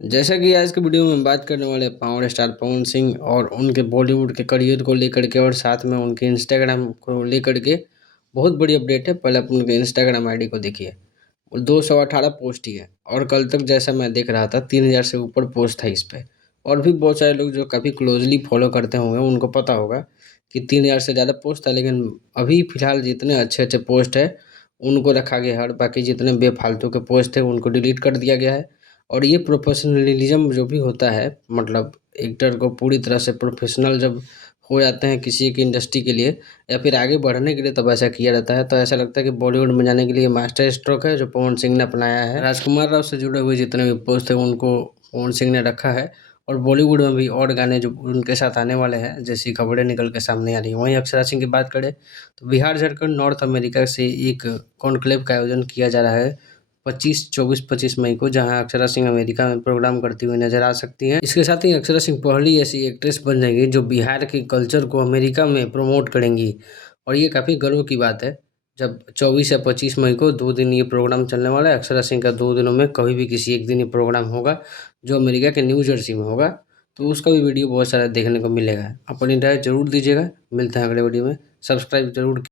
जैसा कि आज के वीडियो में बात करने वाले पावर स्टार पवन सिंह और उनके बॉलीवुड के करियर को लेकर के और साथ में उनके इंस्टाग्राम को लेकर के बहुत बड़ी अपडेट है। पहले आप उनके इंस्टाग्राम आईडी को देखिए, 218 पोस्ट ही है और कल तक जैसा मैं देख रहा था 3000 से ऊपर पोस्ट था इस पे। और भी बहुत सारे लोग जो काफ़ी क्लोजली फॉलो करते होंगे उनको पता होगा कि 3000 से ज़्यादा पोस्ट था, लेकिन अभी फ़िलहाल जितने अच्छे अच्छे पोस्ट है उनको रखा गया है और बाकी जितने बेफालतू के पोस्ट थे उनको डिलीट कर दिया गया है। और ये प्रोफेशनलिज्म जो भी होता है, मतलब एक्टर को पूरी तरह से प्रोफेशनल जब हो जाते हैं किसी एक इंडस्ट्री के लिए या फिर आगे बढ़ने के लिए, तब ऐसा किया जाता है। तो ऐसा लगता है कि बॉलीवुड में जाने के लिए मास्टर स्ट्रोक है जो पवन सिंह ने अपनाया है। राजकुमार राव से जुड़े हुए जितने भी पोस्ट थे उनको पवन सिंह ने रखा है। और बॉलीवुड में भी और गाने जो उनके साथ आने वाले हैं जैसी खबरें निकल के सामने आ रही हैं। वहीं अक्षरा सिंह की बात करें तो बिहार झारखंड नॉर्थ अमेरिका से एक कॉन्क्लेव का आयोजन किया जा रहा है 25 मई को, जहां अक्षरा सिंह अमेरिका में प्रोग्राम करती हुई नजर आ सकती हैं। इसके साथ ही अक्षरा सिंह पहली ऐसी एक्ट्रेस बन जाएंगी जो बिहार के कल्चर को अमेरिका में प्रमोट करेंगी। और ये काफ़ी गर्व की बात है जब 24 या 25 मई को 2 दिन ये प्रोग्राम चलने वाला है। अक्षरा सिंह का 2 दिनों में कभी भी किसी एक दिन ये प्रोग्राम होगा जो अमेरिका के न्यू जर्सी में होगा, तो उसका भी वीडियो बहुत सारा देखने को मिलेगा। अपनी राय जरूर दीजिएगा। मिलते हैं अगले वीडियो में। सब्सक्राइब जरूर